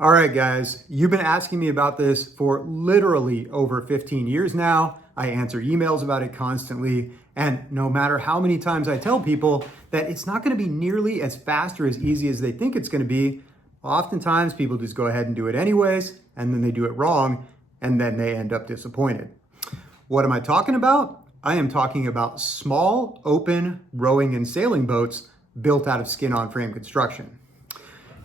All right, guys, you've been asking me about this for literally over 15 years now. I answer emails about it constantly. And no matter how many times I tell people that it's not going to be nearly as fast or as easy as they think it's going to be, oftentimes people just go ahead and do it anyways, and then they do it wrong, and then they end up disappointed. What am I talking about? I am talking about small, open rowing and sailing boats built out of skin-on-frame construction.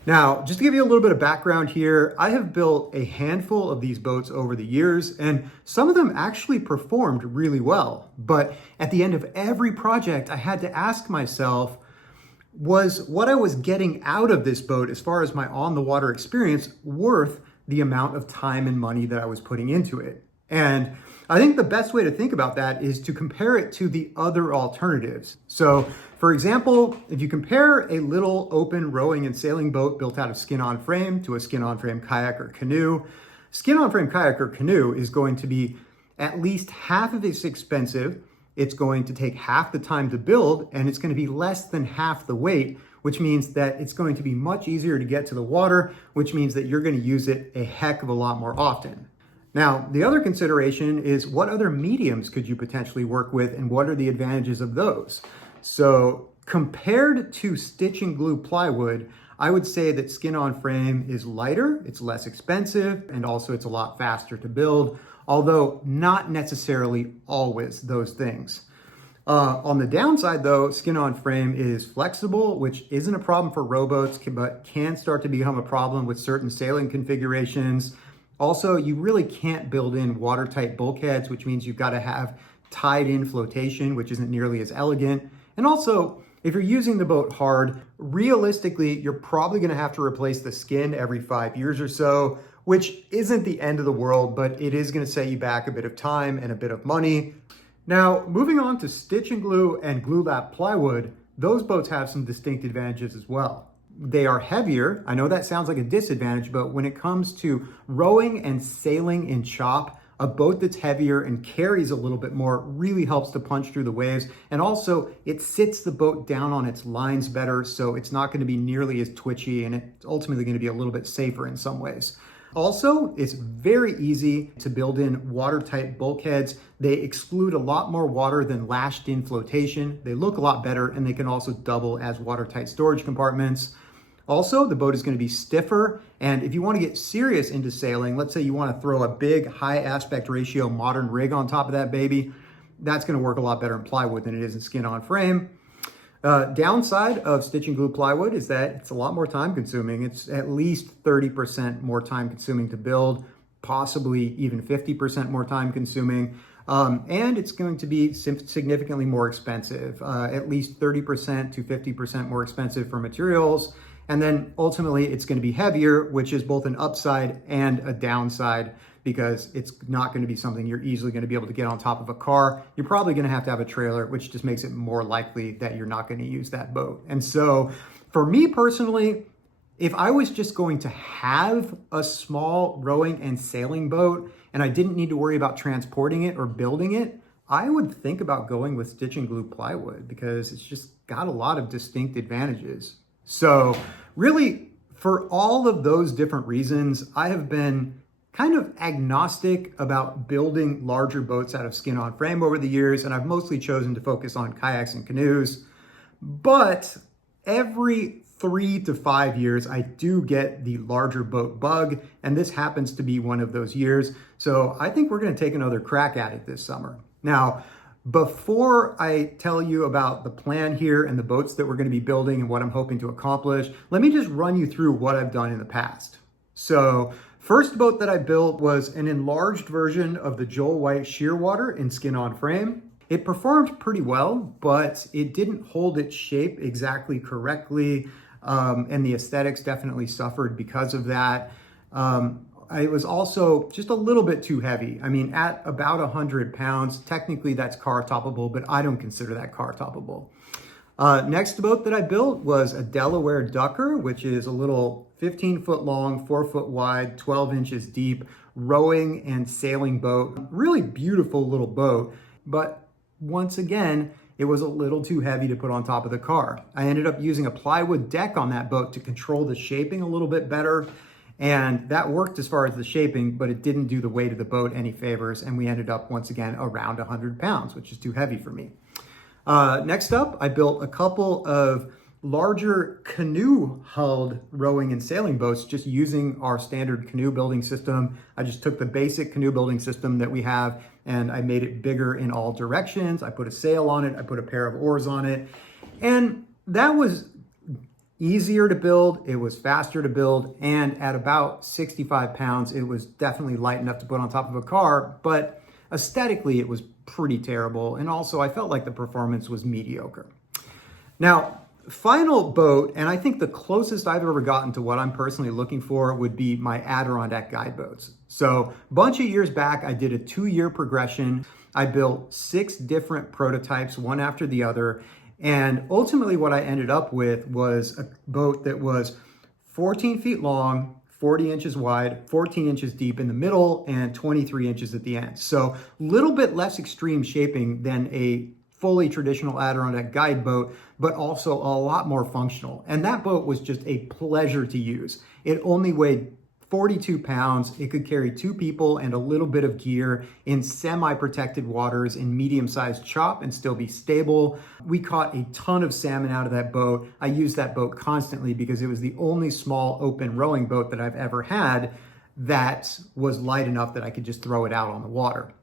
Now, just to give you a little bit of background here, I have built a handful of these boats over the years, and some of them actually performed really well. But at the end of every project, I had to ask myself, was what I was getting out of this boat as far as my on-the-water experience worth the amount of time and money that I was putting into it? And I think the best way to think about that is to compare it to the other alternatives. So, for example, if you compare a little open rowing and sailing boat built out of skin-on-frame to a skin-on-frame kayak or canoe, skin-on-frame kayak or canoe is going to be at least half of as expensive, it's going to take half the time to build, and it's going to be less than half the weight, which means that it's going to be much easier to get to the water, which means that you're going to use it a heck of a lot more often. Now, the other consideration is what other mediums could you potentially work with and what are the advantages of those? So compared to stitch and glue plywood, I would say that skin-on-frame is lighter, it's less expensive, and also it's a lot faster to build, although not necessarily always those things. On the downside though, skin-on-frame is flexible, which isn't a problem for rowboats, but can start to become a problem with certain sailing configurations. Also, you really can't build in watertight bulkheads, which means you've got to have tied-in flotation, which isn't nearly as elegant. And also, if you're using the boat hard, realistically, you're probably going to have to replace the skin every 5 years or so, which isn't the end of the world, but it is going to set you back a bit of time and a bit of money. Now, moving on to stitch and glue and glue lap plywood, those boats have some distinct advantages as well. They are heavier. I know that sounds like a disadvantage, but when it comes to rowing and sailing in chop, a boat that's heavier and carries a little bit more really helps to punch through the waves. And also it sits the boat down on its lines better, so it's not going to be nearly as twitchy, and it's ultimately going to be a little bit safer in some ways. Also, it's very easy to build in watertight bulkheads. They exclude a lot more water than lashed in flotation. They look a lot better, and they can also double as watertight storage compartments. Also, the boat is going to be stiffer, and if you want to get serious into sailing, let's say you want to throw a big high aspect ratio modern rig on top of that baby, that's going to work a lot better in plywood than it is in skin-on-frame. Downside of stitch and glue plywood is that it's a lot more time consuming. It's at least 30% more time consuming to build, possibly even 50% more time consuming. And it's going to be significantly more expensive, at least 30% to 50% more expensive for materials. And then ultimately it's going to be heavier, which is both an upside and a downside, because it's not going to be something you're easily going to be able to get on top of a car. You're probably going to have a trailer, which just makes it more likely that you're not going to use that boat. And so for me personally, if I was just going to have a small rowing and sailing boat and I didn't need to worry about transporting it or building it, I would think about going with stitch and glue plywood because it's just got a lot of distinct advantages. So really, for all of those different reasons, I have been kind of agnostic about building larger boats out of skin-on-frame over the years, and I've mostly chosen to focus on kayaks and canoes. But every 3 to 5 years, I do get the larger boat bug, and this happens to be one of those years. So I think we're going to take another crack at it this summer. Now, before I tell you about the plan here and the boats that we're going to be building and what I'm hoping to accomplish, let me just run you through what I've done in the past. So, first boat that I built was an enlarged version of the Joel White Shearwater in skin-on-frame. It performed pretty well, but it didn't hold its shape exactly correctly, and the aesthetics definitely suffered because of that. It was also just a little bit too heavy. I mean, at about 100 pounds, technically that's car toppable, but I don't consider that car toppable. Next boat that I built was a Delaware Ducker, which is a little 15-foot long, 4-foot wide, 12 inches deep, rowing and sailing boat. Really beautiful little boat, but once again, it was a little too heavy to put on top of the car. I ended up using a plywood deck on that boat to control the shaping a little bit better. And that worked as far as the shaping, but it didn't do the weight of the boat any favors. And we ended up once again around 100 pounds, which is too heavy for me. Next up, I built a couple of larger canoe-hulled rowing and sailing boats just using our standard canoe building system. I just took the basic canoe building system that we have and I made it bigger in all directions. I put a sail on it, I put a pair of oars on it, and that was easier to build, it was faster to build, and at about 65 pounds, it was definitely light enough to put on top of a car, but aesthetically it was pretty terrible, and also I felt like the performance was mediocre. Now, final boat, and I think the closest I've ever gotten to what I'm personally looking for would be my Adirondack guide boats. So a bunch of years back, I did a 2-year progression. I built 6 different prototypes, one after the other. And ultimately what I ended up with was a boat that was 14 feet long, 40 inches wide, 14 inches deep in the middle, and 23 inches at the end. So a little bit less extreme shaping than a fully traditional Adirondack guide boat, but also a lot more functional. And that boat was just a pleasure to use. It only weighed 42 pounds. It could carry 2 people and a little bit of gear in semi-protected waters in medium-sized chop and still be stable. We caught a ton of salmon out of that boat. I used that boat constantly because it was the only small open rowing boat that I've ever had that was light enough that I could just throw it out on the water.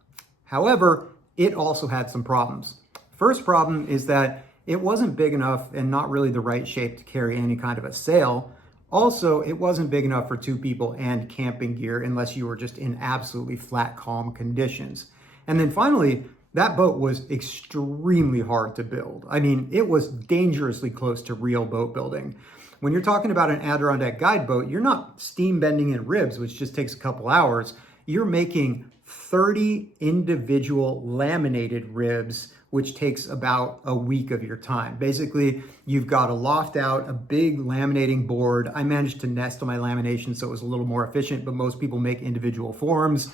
However, it also had some problems. First problem is that it wasn't big enough and not really the right shape to carry any kind of a sail. Also, it wasn't big enough for 2 people and camping gear unless you were just in absolutely flat, calm conditions. And then finally, that boat was extremely hard to build. I mean, it was dangerously close to real boat building. When you're talking about an Adirondack guide boat, you're not steam bending in ribs, which just takes a couple hours. You're making 30 individual laminated ribs, which takes about a week of your time. Basically, you've got to loft out a big laminating board. I managed to nest on my lamination so it was a little more efficient, but most people make individual forms.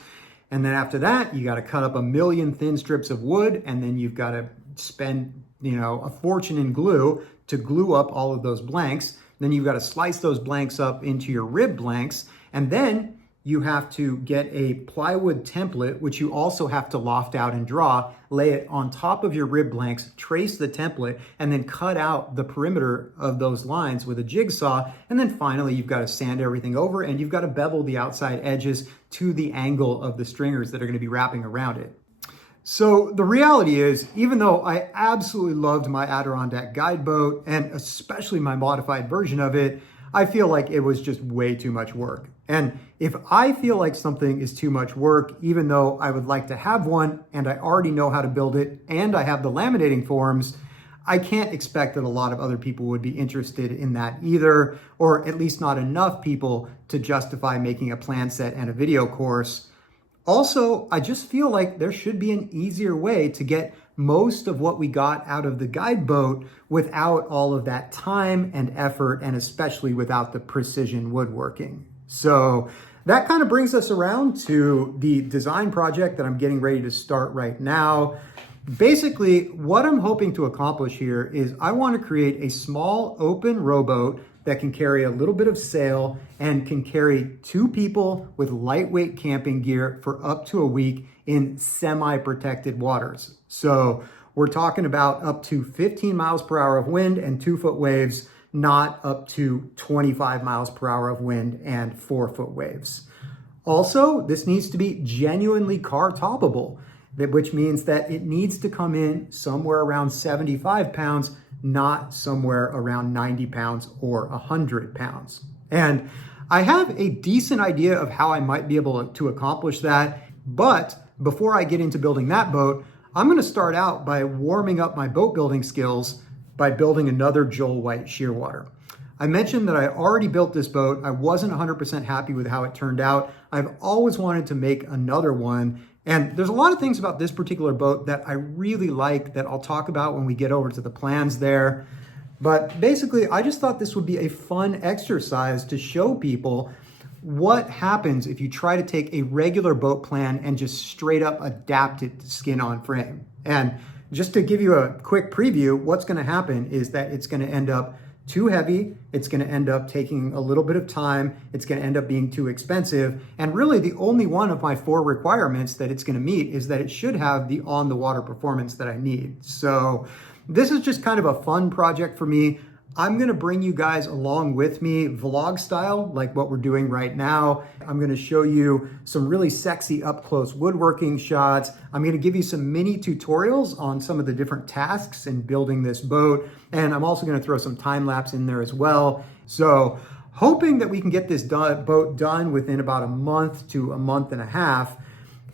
And then after that, you got to cut up a million thin strips of wood, and then you've got to spend, a fortune in glue to glue up all of those blanks. Then you've got to slice those blanks up into your rib blanks, and then you have to get a plywood template, which you also have to loft out and draw, lay it on top of your rib blanks, trace the template, and then cut out the perimeter of those lines with a jigsaw. And then finally, you've got to sand everything over and you've got to bevel the outside edges to the angle of the stringers that are going to be wrapping around it. So the reality is, even though I absolutely loved my Adirondack guide boat, and especially my modified version of it, I feel like it was just way too much work. And if I feel like something is too much work, even though I would like to have one and I already know how to build it and I have the laminating forms, I can't expect that a lot of other people would be interested in that either, or at least not enough people to justify making a plan set and a video course. Also, I just feel like there should be an easier way to get most of what we got out of the guide boat without all of that time and effort, and especially without the precision woodworking. So that kind of brings us around to the design project that I'm getting ready to start right now. Basically, what I'm hoping to accomplish here is I want to create a small open rowboat that can carry a little bit of sail and can carry 2 people with lightweight camping gear for up to a week in semi-protected waters. So we're talking about up to 15 miles per hour of wind and 2-foot waves, not up to 25 miles per hour of wind and 4-foot waves. Also, this needs to be genuinely car toppable, which means that it needs to come in somewhere around 75 pounds, not somewhere around 90 pounds or 100 pounds. And I have a decent idea of how I might be able to accomplish that. But before I get into building that boat, I'm going to start out by warming up my boat building skills by building another Joel White shearwater. I mentioned that I already built this boat. I wasn't 100% happy with how it turned out. I've always wanted to make another one. And there's a lot of things about this particular boat that I really like that I'll talk about when we get over to the plans there. But basically, I just thought this would be a fun exercise to show people what happens if you try to take a regular boat plan and just straight up adapt it to skin on frame. And just to give you a quick preview, what's going to happen is that it's going to end up too heavy, it's going to end up taking a little bit of time, it's going to end up being too expensive, and really the only one of my 4 requirements that it's going to meet is that it should have the on-the-water performance that I need. So this is just kind of a fun project for me. I'm going to bring you guys along with me vlog style, like what we're doing right now. I'm going to show you some really sexy up close woodworking shots. I'm going to give you some mini tutorials on some of the different tasks in building this boat. And I'm also going to throw some time lapse in there as well. So hoping that we can get this boat done within about a month to a month and a half.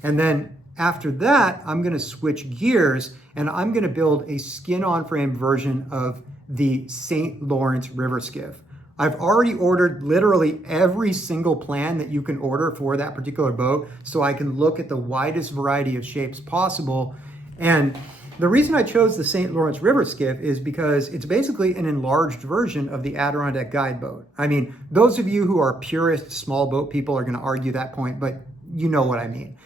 And then after that, I'm going to switch gears and I'm going to build a skin on frame version of the St. Lawrence River Skiff. I've already ordered literally every single plan that you can order for that particular boat so I can look at the widest variety of shapes possible. And the reason I chose the St. Lawrence River Skiff is because it's basically an enlarged version of the Adirondack Guide boat. I mean, those of you who are purist small boat people are going to argue that point, but you know what I mean.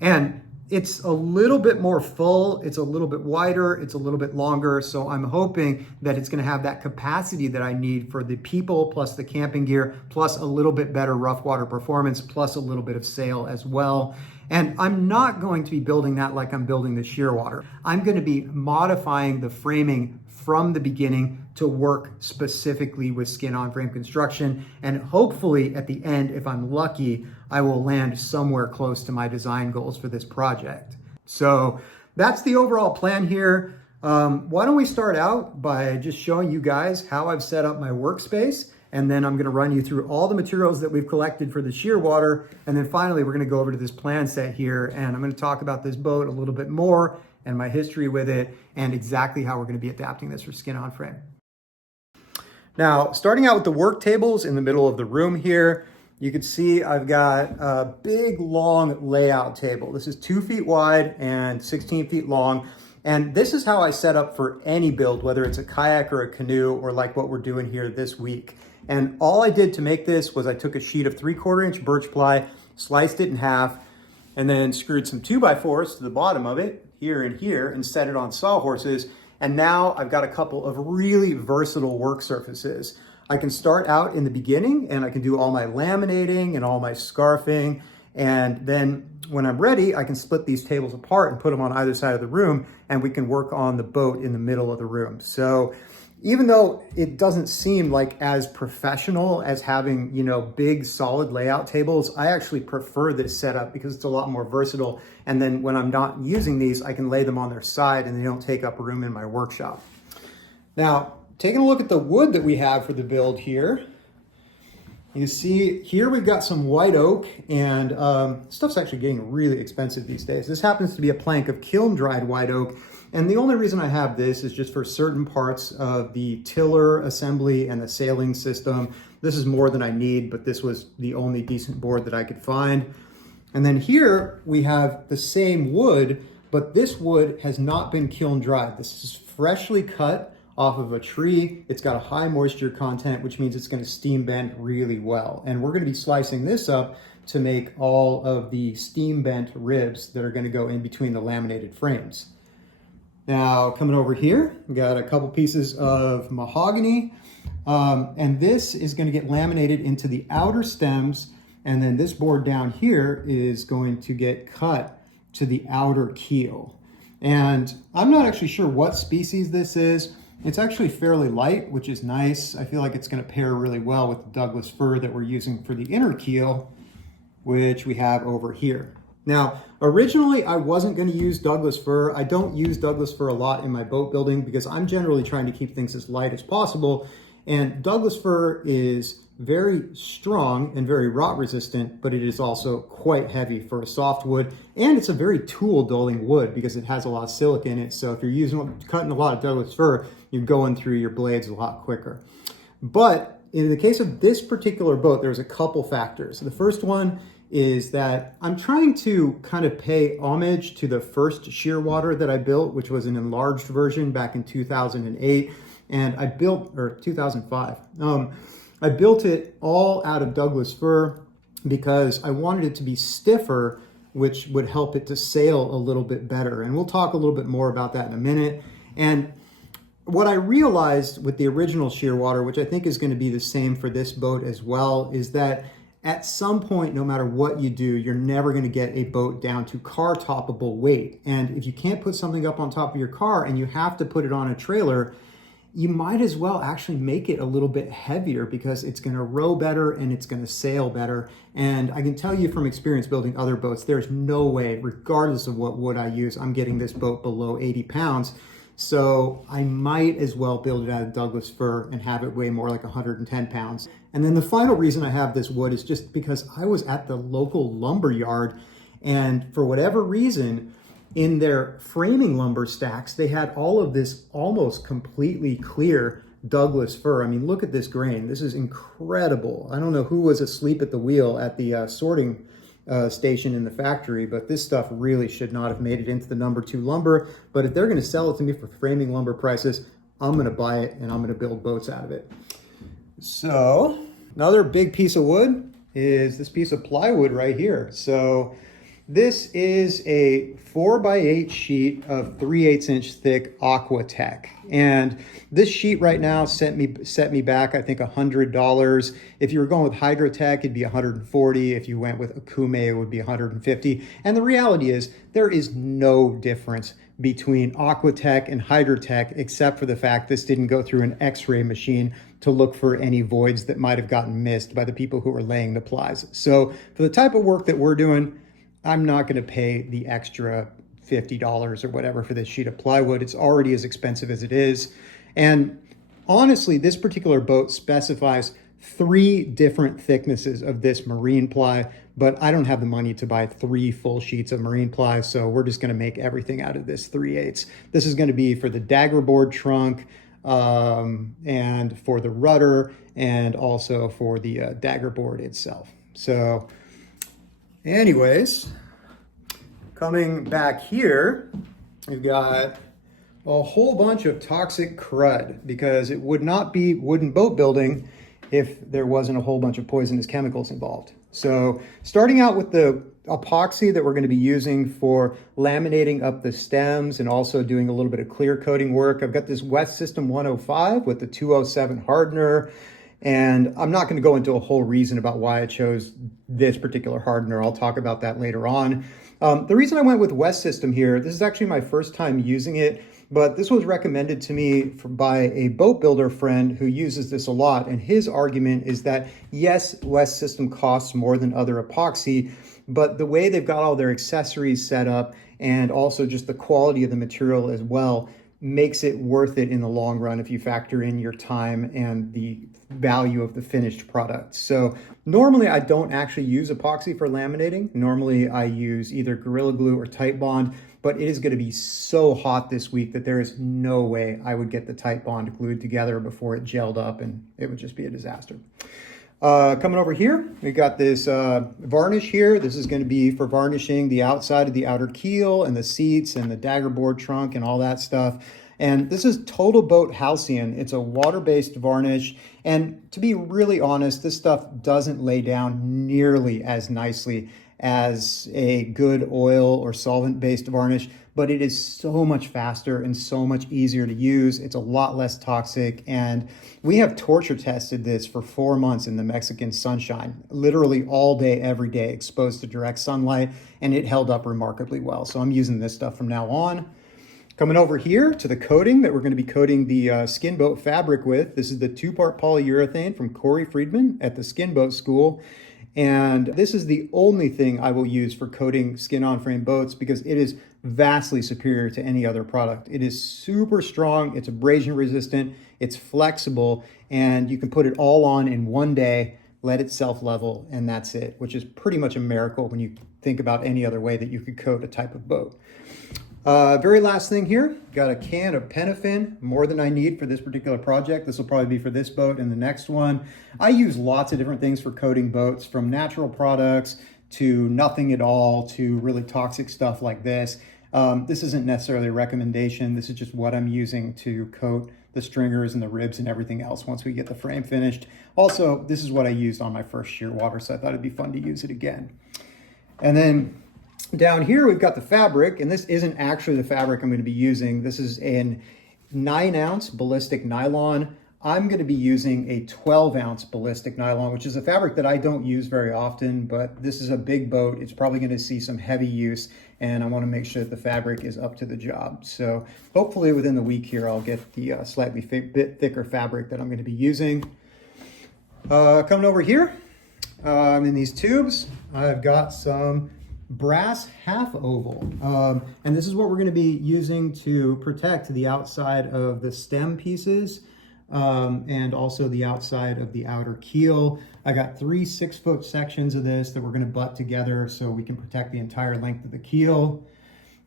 And it's a little bit more full, it's a little bit wider, it's a little bit longer, so I'm hoping that it's going to have that capacity that I need for the people, plus the camping gear, plus a little bit better rough water performance, plus a little bit of sail as well. And I'm not going to be building that like I'm building the Shearwater. I'm going to be modifying the framing from the beginning to work specifically with skin on frame construction. And hopefully at the end, if I'm lucky, I will land somewhere close to my design goals for this project. So that's the overall plan here. Why don't we start out by just showing you guys how I've set up my workspace, and then I'm going to run you through all the materials that we've collected for the Shearwater, and then finally we're going to go over to this plan set here, and I'm going to talk about this boat a little bit more and my history with it and exactly how we're going to be adapting this for skin on frame. Now, starting out with the work tables in the middle of the room here, you can see I've got a big, long layout table. This is 2 feet wide and 16 feet long. And this is how I set up for any build, whether it's a kayak or a canoe or like what we're doing here this week. And all I did to make this was I took a sheet of 3/4 inch birch ply, sliced it in half, and then screwed some 2x4s to the bottom of it, here and here, and set it on sawhorses. And now I've got a couple of really versatile work surfaces. I can start out in the beginning and I can do all my laminating and all my scarfing. And then when I'm ready, I can split these tables apart and put them on either side of the room, and we can work on the boat in the middle of the room. So even though it doesn't seem like as professional as having, you know, big solid layout tables, I actually prefer this setup because it's a lot more versatile. And then when I'm not using these, I can lay them on their side and they don't take up room in my workshop. Now, taking a look at the wood that we have for the build here, you see here we've got some white oak, and stuff's actually getting really expensive these days. This happens to be a plank of kiln dried white oak. And the only reason I have this is just for certain parts of the tiller assembly and the sailing system. This is more than I need, but this was the only decent board that I could find. And then here we have the same wood, but this wood has not been kiln dried. This is freshly cut off of a tree. It's got a high moisture content, which means it's going to steam bend really well. And we're going to be slicing this up to make all of the steam bent ribs that are going to go in between the laminated frames. Now, coming over here, we got a couple pieces of mahogany, and this is going to get laminated into the outer stems, and then this board down here is going to get cut to the outer keel. And I'm not actually sure what species this is. It's actually fairly light, which is nice. I feel like it's going to pair really well with the Douglas fir that we're using for the inner keel, which we have over here. Now, originally I wasn't going to use Douglas fir. I don't use Douglas fir a lot in my boat building because I'm generally trying to keep things as light as possible. And Douglas fir is very strong and very rot resistant, but it is also quite heavy for a softwood. And it's a very tool dulling wood because it has a lot of silica in it. So if you're cutting a lot of Douglas fir, you're going through your blades a lot quicker. But in the case of this particular boat, there's a couple factors. The first one is that I'm trying to kind of pay homage to the first Shearwater that I built, which was an enlarged version back in 2008, and I built, or 2005. I built it all out of Douglas fir because I wanted it to be stiffer, which would help it to sail a little bit better. And we'll talk a little bit more about that in a minute. And what I realized with the original Shearwater, which I think is going to be the same for this boat as well, is that at some point, no matter what you do, you're never going to get a boat down to car toppable weight. And if you can't put something up on top of your car and you have to put it on a trailer, you might as well actually make it a little bit heavier because it's going to row better and it's going to sail better. And I can tell you from experience building other boats, there's no way, regardless of what wood I use, I'm getting this boat below 80 pounds. So I might as well build it out of Douglas fir and have it weigh more like 110 pounds. And then the final reason I have this wood is just because I was at the local lumber yard, and for whatever reason, in their framing lumber stacks, they had all of this almost completely clear Douglas fir. I mean, look at this grain. This is incredible. I don't know who was asleep at the wheel at the sorting station in the factory, but this stuff really should not have made it into the number 2 lumber. But if they're going to sell it to me for framing lumber prices, I'm going to buy it and I'm going to build boats out of it. So another big piece of wood is this piece of plywood right here. So this is a 4x8 sheet of 3/8 inch thick Aquatech. And this sheet right now set me back, I think, $100. If you were going with Hydrotech, it'd be $140. If you went with Akume, it would be $150. And the reality is there is no difference between Aquatech and Hydrotech, except for the fact this didn't go through an X-ray machine to look for any voids that might have gotten missed by the people who were laying the plies. So for the type of work that we're doing, I'm not going to pay the extra $50 or whatever for this sheet of plywood. It's already as expensive as it is. And honestly, this particular boat specifies 3 different thicknesses of this marine ply, but I don't have the money to buy 3 full sheets of marine ply, so we're just going to make everything out of this 3/8. This is going to be for the dagger board trunk, and for the rudder, and also for the dagger board itself. So anyways, coming back here, we've got a whole bunch of toxic crud, because it would not be wooden boat building if there wasn't a whole bunch of poisonous chemicals involved. So starting out with the epoxy that we're going to be using for laminating up the stems and also doing a little bit of clear coating work. I've got this West System 105 with the 207 hardener. And I'm not going to go into a whole reason about why I chose this particular hardener. I'll talk about that later on. The reason I went with West System here, this is actually my first time using it, but this was recommended to me by a boat builder friend who uses this a lot. And his argument is that, yes, West System costs more than other epoxy, but the way they've got all their accessories set up and also just the quality of the material as well makes it worth it in the long run if you factor in your time and the value of the finished product. So normally I don't actually use epoxy for laminating. Normally I use either Gorilla Glue or Titebond, but it is going to be so hot this week that there is no way I would get the Titebond glued together before it gelled up, and it would just be a disaster. Coming over here, we got this varnish here. This is going to be for varnishing the outside of the outer keel and the seats and the dagger board trunk and all that stuff. And this is Total Boat Halcyon. It's a water-based varnish. And to be really honest, this stuff doesn't lay down nearly as nicely as a good oil or solvent-based varnish, but it is so much faster and so much easier to use. It's a lot less toxic, and we have torture tested this for 4 months in the Mexican sunshine, literally all day, every day, exposed to direct sunlight, and it held up remarkably well. So I'm using this stuff from now on. Coming over here to the coating that we're going to be coating the skin boat fabric with. This is the 2-part polyurethane from Corey Friedman at the Skin Boat School. And this is the only thing I will use for coating skin-on-frame boats because it is vastly superior to any other product. It is super strong, it's abrasion resistant, it's flexible, and you can put it all on in one day, let it self-level, and that's it, which is pretty much a miracle when you think about any other way that you could coat a type of boat. Very last thing here, got a can of Penafin, more than I need for this particular project. This will probably be for this boat and the next one. I use lots of different things for coating boats, from natural products to nothing at all to really toxic stuff like this. This isn't necessarily a recommendation. This is just what I'm using to coat the stringers and the ribs and everything else once we get the frame finished. Also, this is what I used on my first Shearwater, so I thought it'd be fun to use it again. And then down here, we've got the fabric, and this isn't actually the fabric I'm going to be using. This is an 9-ounce ballistic nylon. I'm going to be using a 12-ounce ballistic nylon, which is a fabric that I don't use very often, but this is a big boat. It's probably going to see some heavy use, and I want to make sure that the fabric is up to the job. So hopefully within the week here, I'll get the slightly bit thicker fabric that I'm going to be using. Coming over here, in these tubes, I've got some brass half oval, and this is what we're going to be using to protect the outside of the stem pieces, and also the outside of the outer keel. I got 3 6-foot sections of this that we're going to butt together so we can protect the entire length of the keel.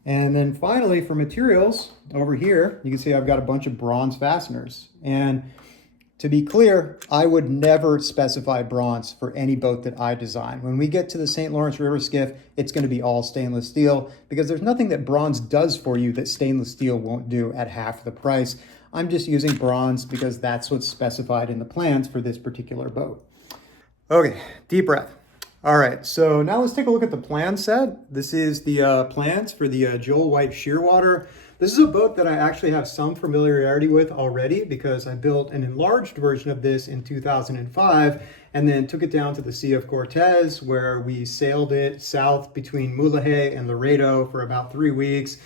And then finally, for materials over here, you can see I've got a bunch of bronze fasteners. And to be clear, I would never specify bronze for any boat that I design. When we get to the St. Lawrence River skiff, it's going to be all stainless steel, because there's nothing that bronze does for you that stainless steel won't do at half the price. I'm just using bronze because that's what's specified in the plans for this particular boat. Okay, deep breath. All right, so now let's take a look at the plan set. This is the plans for the Joel White Shearwater. This is a boat that I actually have some familiarity with already, because I built an enlarged version of this in 2005 and then took it down to the Sea of Cortez, where we sailed it south between Mulegé and Laredo for about 3 weeks,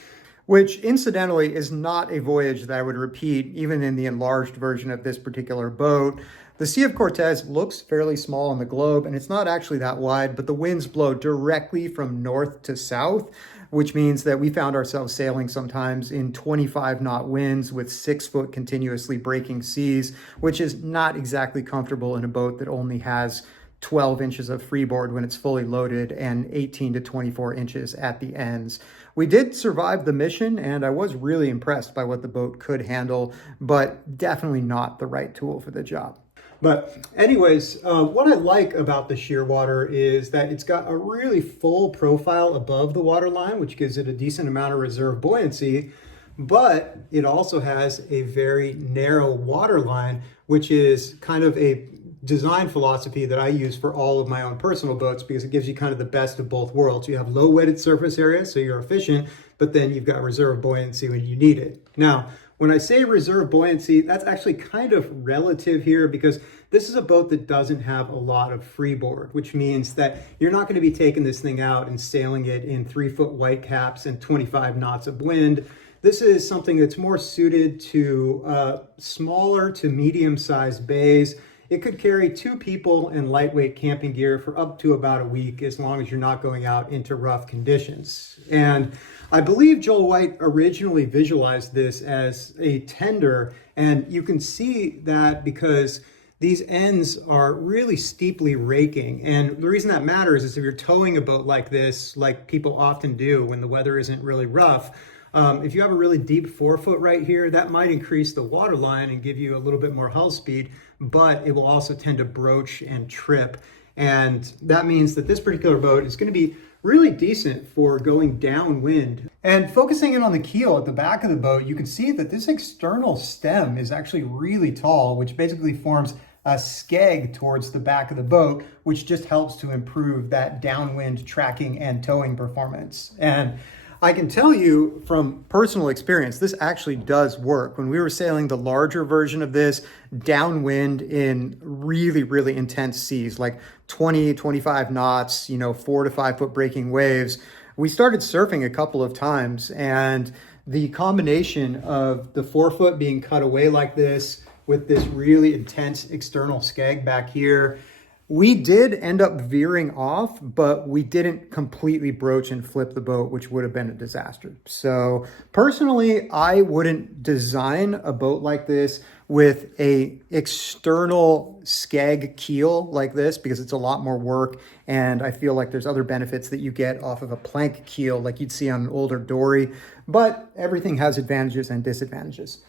which incidentally is not a voyage that I would repeat even in the enlarged version of this particular boat. The Sea of Cortez looks fairly small on the globe, and it's not actually that wide, but the winds blow directly from north to south, which means that we found ourselves sailing sometimes in 25-knot winds with 6-foot continuously breaking seas, which is not exactly comfortable in a boat that only has 12 inches of freeboard when it's fully loaded and 18 to 24 inches at the ends. We did survive the mission, and I was really impressed by what the boat could handle, but definitely not the right tool for the job. But anyways, what I like about the Shearwater is that it's got a really full profile above the waterline, which gives it a decent amount of reserve buoyancy, but it also has a very narrow waterline, which is kind of a design philosophy that I use for all of my own personal boats, because it gives you kind of the best of both worlds. You have low wetted surface area, so you're efficient, but then you've got reserve buoyancy when you need it. Now, when I say reserve buoyancy, that's actually kind of relative here, because this is a boat that doesn't have a lot of freeboard, which means that you're not going to be taking this thing out and sailing it in 3-foot white caps and 25 knots of wind. This is something that's more suited to smaller to medium-sized bays. It could carry 2 people and lightweight camping gear for up to about a week, as long as you're not going out into rough conditions. And I believe Joel White originally visualized this as a tender, and you can see that because these ends are really steeply raking. And the reason that matters is if you're towing a boat like this, like people often do when the weather isn't really rough, if you have a really deep forefoot right here, that might increase the water line and give you a little bit more hull speed, but it will also tend to broach and trip. And that means that this particular boat is going to be really decent for going downwind. And focusing in on the keel at the back of the boat, you can see that this external stem is actually really tall, which basically forms a skeg towards the back of the boat, which just helps to improve that downwind tracking and towing performance. And I can tell you from personal experience, this actually does work. When we were sailing the larger version of this downwind in really, really intense seas, like 20, 25 knots, 4 to 5 foot breaking waves, we started surfing a couple of times, and the combination of the forefoot being cut away like this with this really intense external skeg back here, we did end up veering off, but we didn't completely broach and flip the boat, which would have been a disaster. So personally, I wouldn't design a boat like this with a external skeg keel like this, because it's a lot more work. And I feel like there's other benefits that you get off of a plank keel like you'd see on an older dory, but everything has advantages and disadvantages.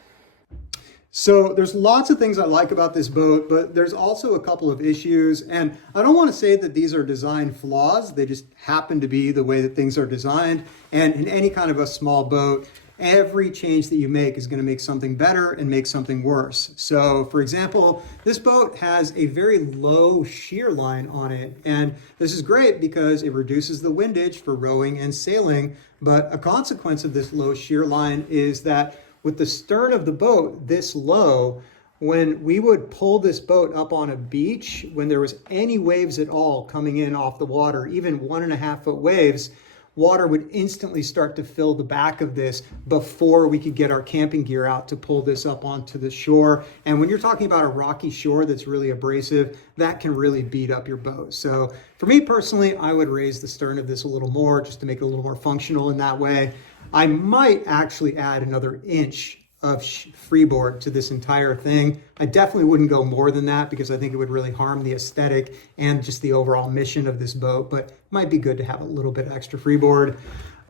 So there's lots of things I like about this boat, but there's also a couple of issues. And I don't want to say that these are design flaws. They just happen to be the way that things are designed. And in any kind of a small boat, every change that you make is going to make something better and make something worse. So for example, this boat has a very low shear line on it. And this is great because it reduces the windage for rowing and sailing. But a consequence of this low shear line is that with the stern of the boat this low, when we would pull this boat up on a beach, when there was any waves at all coming in off the water, even 1.5-foot waves, water would instantly start to fill the back of this before we could get our camping gear out to pull this up onto the shore. And when you're talking about a rocky shore that's really abrasive, that can really beat up your boat. So for me personally, I would raise the stern of this a little more just to make it a little more functional in that way. I might actually add another inch of freeboard to this entire thing. I definitely wouldn't go more than that because I think it would really harm the aesthetic and just the overall mission of this boat, but it might be good to have a little bit extra freeboard.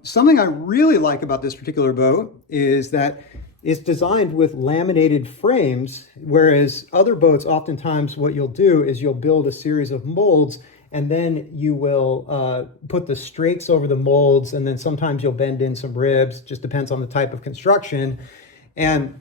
Something I really like about this particular boat is that it's designed with laminated frames, whereas other boats, oftentimes what you'll do is you'll build a series of molds and then you will put the strakes over the molds, and then sometimes you'll bend in some ribs, just depends on the type of construction. And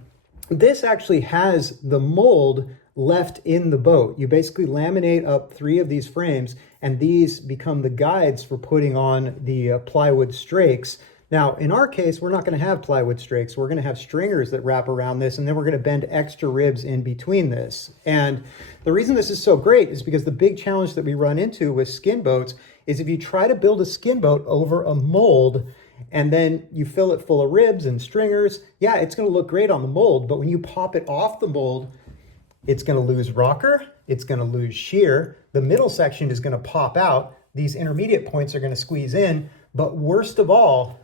this actually has the mold left in the boat. You basically laminate up 3 of these frames, and these become the guides for putting on the plywood strakes. Now, in our case, we're not going to have plywood strakes. We're going to have stringers that wrap around this, and then we're going to bend extra ribs in between this. And the reason this is so great is because the big challenge that we run into with skin boats is if you try to build a skin boat over a mold, and then you fill it full of ribs and stringers, yeah, it's going to look great on the mold, but when you pop it off the mold, it's going to lose rocker, it's going to lose shear, the middle section is going to pop out, these intermediate points are going to squeeze in, but worst of all,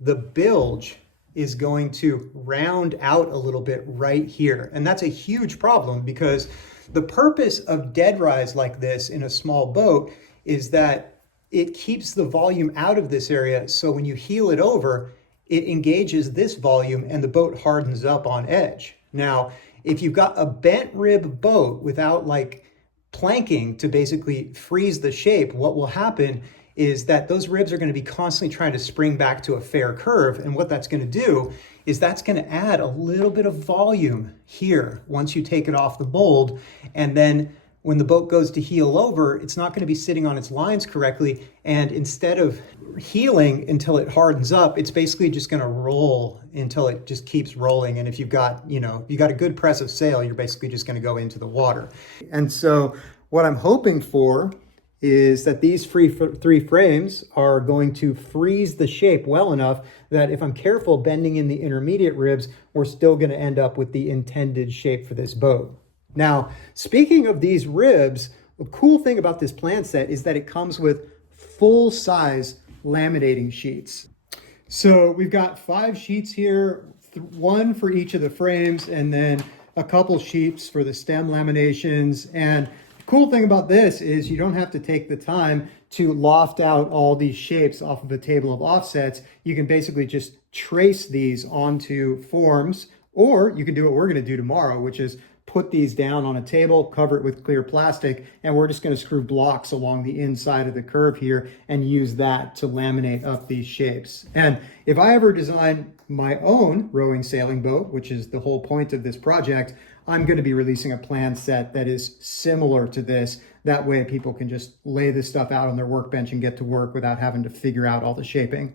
the bilge is going to round out a little bit right here. And that's a huge problem because the purpose of dead rise like this in a small boat is that it keeps the volume out of this area, so when you heel it over, it engages this volume and the boat hardens up on edge. Now, if you've got a bent rib boat without like planking to basically freeze the shape, what will happen is that those ribs are going to be constantly trying to spring back to a fair curve, and what that's going to do is that's going to add a little bit of volume here once you take it off the mold, and then when the boat goes to heel over, it's not going to be sitting on its lines correctly. And instead of heeling until it hardens up, it's basically just going to roll until it just keeps rolling. And if you've got, you got a good press of sail, you're basically just going to go into the water. And so what I'm hoping for is that these 3 frames are going to freeze the shape well enough that if I'm careful bending in the intermediate ribs, we're still going to end up with the intended shape for this boat. Now, speaking of these ribs, the cool thing about this plan set is that it comes with full-size laminating sheets. So we've got 5 sheets here, 1 for each of the frames, and then a couple sheets for the stem laminations. And the cool thing about this is you don't have to take the time to loft out all these shapes off of a table of offsets. You can basically just trace these onto forms, or you can do what we're going to do tomorrow, which is put these down on a table, cover it with clear plastic, and we're just going to screw blocks along the inside of the curve here and use that to laminate up these shapes. And if I ever design my own rowing sailing boat, which is the whole point of this project, I'm going to be releasing a plan set that is similar to this. That way people can just lay this stuff out on their workbench and get to work without having to figure out all the shaping.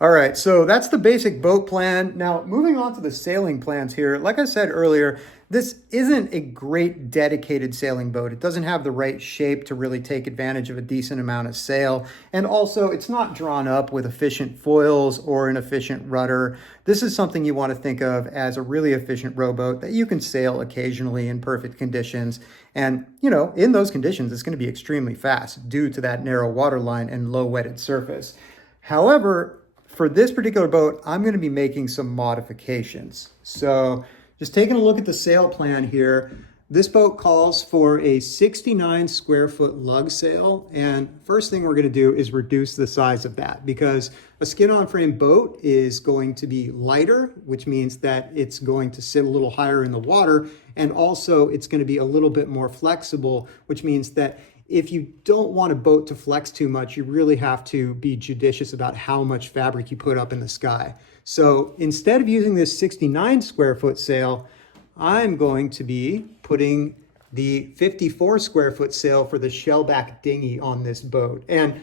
All right, so that's the basic boat plan. Now, moving on to the sailing plans here. Like I said earlier, this isn't a great dedicated sailing boat. It doesn't have the right shape to really take advantage of a decent amount of sail. And also, it's not drawn up with efficient foils or an efficient rudder. This is something you want to think of as a really efficient rowboat that you can sail occasionally in perfect conditions. And, in those conditions, it's going to be extremely fast due to that narrow waterline and low wetted surface. However, for this particular boat, I'm going to be making some modifications. So just taking a look at the sail plan here, this boat calls for a 69 square foot lug sail. And first thing we're going to do is reduce the size of that because a skin-on frame boat is going to be lighter, which means that it's going to sit a little higher in the water. And also it's going to be a little bit more flexible, which means that if you don't want a boat to flex too much, you really have to be judicious about how much fabric you put up in the sky. So instead of using this 69 square foot sail, I'm going to be putting the 54 square foot sail for the shellback dinghy on this boat. And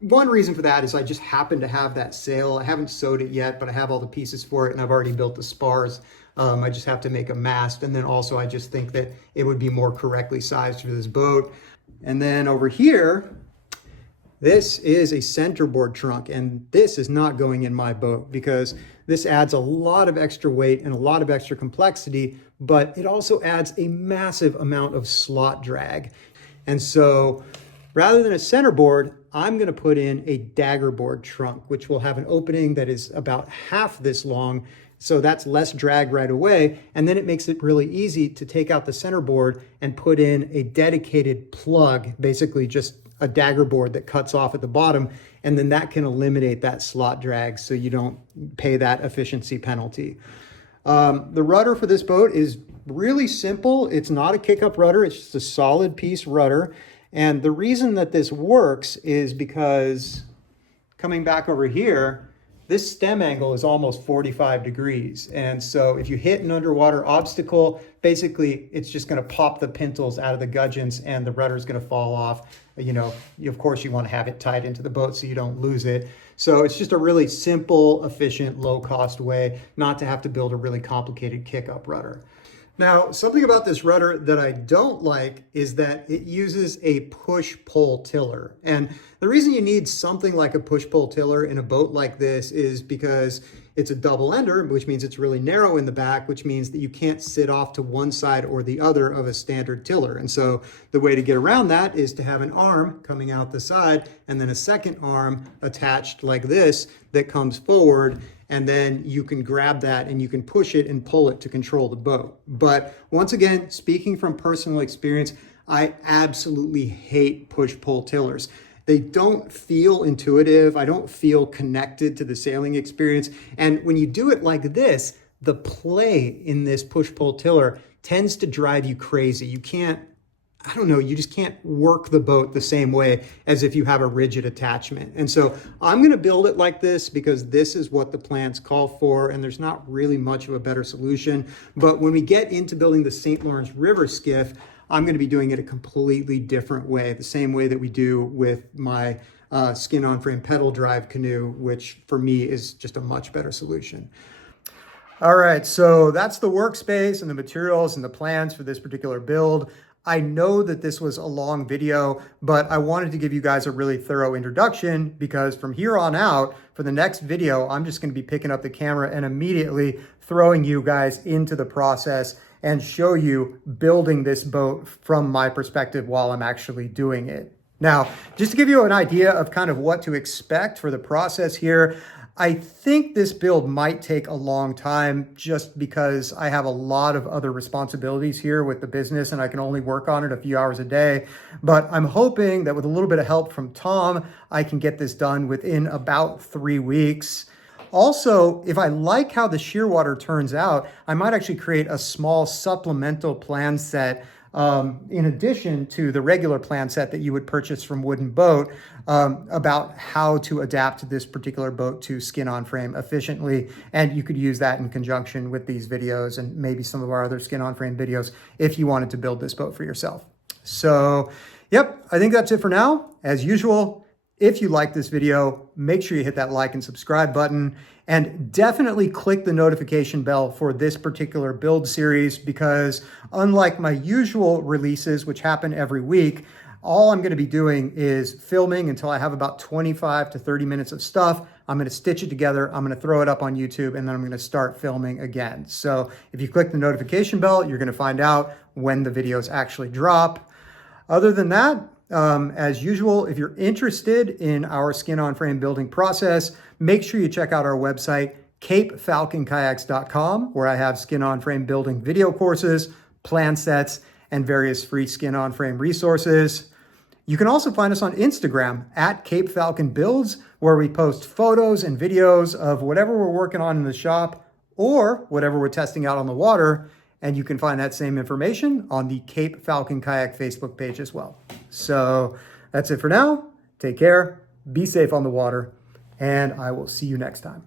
One reason for that is I just happen to have that sail. I haven't sewed it yet, but I have all the pieces for it, and I've already built the spars. I just have to make a mast, and then also I just think that it would be more correctly sized for this boat. And then over here, this is a centerboard trunk, and this is not going in my boat because this adds a lot of extra weight and a lot of extra complexity, but it also adds a massive amount of slot drag. And so rather than a centerboard, I'm gonna put in a dagger board trunk, which will have an opening that is about half this long. So that's less drag right away. And then it makes it really easy to take out the centerboard and put in a dedicated plug, basically just a dagger board that cuts off at the bottom. And then that can eliminate that slot drag so you don't pay that efficiency penalty. The rudder for this boat is really simple. It's not a kick-up rudder. It's just a solid piece rudder. And the reason that this works is because coming back over here, this stem angle is almost 45 degrees. And so if you hit an underwater obstacle, basically it's just gonna pop the pintles out of the gudgeons and the rudder's gonna fall off. You know, of course you wanna have it tied into the boat so you don't lose it. So it's just a really simple, efficient, low-cost way not to have to build a really complicated kick-up rudder. Now, something about this rudder that I don't like is that it uses a push-pull tiller. And the reason you need something like a push-pull tiller in a boat like this is because it's a double ender, which means it's really narrow in the back, which means that you can't sit off to one side or the other of a standard tiller. And so the way to get around that is to have an arm coming out the side and then a second arm attached like this that comes forward, and then you can grab that and you can push it and pull it to control the boat. But once again, speaking from personal experience, I absolutely hate push-pull tillers. They don't feel intuitive. I don't feel connected to the sailing experience. And when you do it like this, the play in this push-pull tiller tends to drive you crazy. You can't, I don't know, you just can't work the boat the same way as if you have a rigid attachment. And so I'm gonna build it like this because this is what the plans call for, and there's not really much of a better solution. But when we get into building the St. Lawrence River skiff, I'm gonna be doing it a completely different way, the same way that we do with my skin-on-frame pedal drive canoe, which for me is just a much better solution. All right, so that's the workspace and the materials and the plans for this particular build. I know that this was a long video, but I wanted to give you guys a really thorough introduction because from here on out, for the next video, I'm just gonna be picking up the camera and immediately throwing you guys into the process and show you building this boat from my perspective while I'm actually doing it. Now, just to give you an idea of kind of what to expect for the process here, I think this build might take a long time just because I have a lot of other responsibilities here with the business and I can only work on it a few hours a day. But I'm hoping that with a little bit of help from Tom, I can get this done within about 3 weeks. Also, if I like how the shearwater turns out, I might actually create a small supplemental plan set in addition to the regular plan set that you would purchase from Wooden Boat about how to adapt this particular boat to skin-on-frame efficiently. And you could use that in conjunction with these videos and maybe some of our other skin-on-frame videos if you wanted to build this boat for yourself. So, yep, I think that's it for now. As usual, if you like this video, make sure you hit that like and subscribe button and definitely click the notification bell for this particular build series because unlike my usual releases, which happen every week, all I'm gonna be doing is filming until I have about 25 to 30 minutes of stuff. I'm gonna stitch it together, I'm gonna throw it up on YouTube, and then I'm gonna start filming again. So if you click the notification bell, you're gonna find out when the videos actually drop. Other than that, as usual, if you're interested in our skin-on-frame building process, make sure you check out our website, capefalconkayaks.com, where I have skin-on-frame building video courses, plan sets, and various free skin-on-frame resources. You can also find us on Instagram at Cape Falcon Builds, where we post photos and videos of whatever we're working on in the shop or whatever we're testing out on the water. And you can find that same information on the Cape Falcon Kayak Facebook page as well. So that's it for now. Take care, be safe on the water, and I will see you next time.